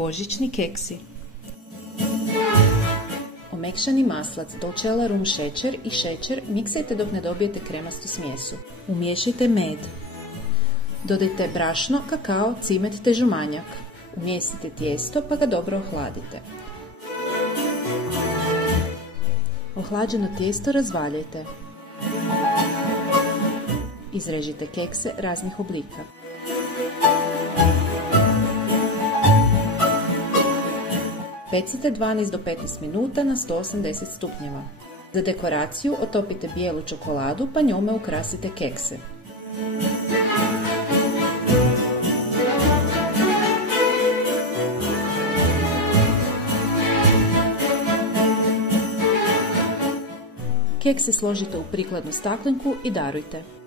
Božićni keksi. Omekšani maslac, dolčela rum šećer i šećer miksajte dok ne dobijete kremastu smjesu. Umiješajte med. Dodajte brašno, kakao, cimet te žumanjak. Umjesite tijesto pa ga dobro ohladite. Ohlađeno tijesto razvaljajte. Izrežite kekse raznih oblika. Pecite 12 do 15 minuta na 180 stupnjeva. Za dekoraciju otopite bijelu čokoladu pa njome ukrasite kekse. Kekse složite u prikladnu staklenku i darujte.